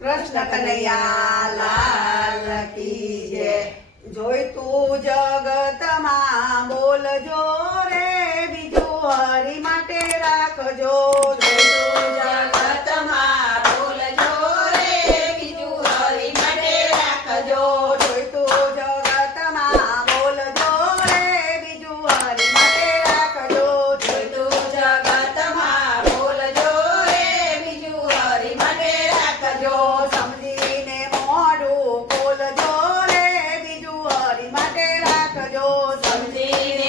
કૃષ્ણ કનૈયા લાલ કી જય. જોઈતું બોલજો રે બીજું હરી માટે રાખજો. જોઈતું જગત માટે રાખજો સમજી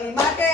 mi madre.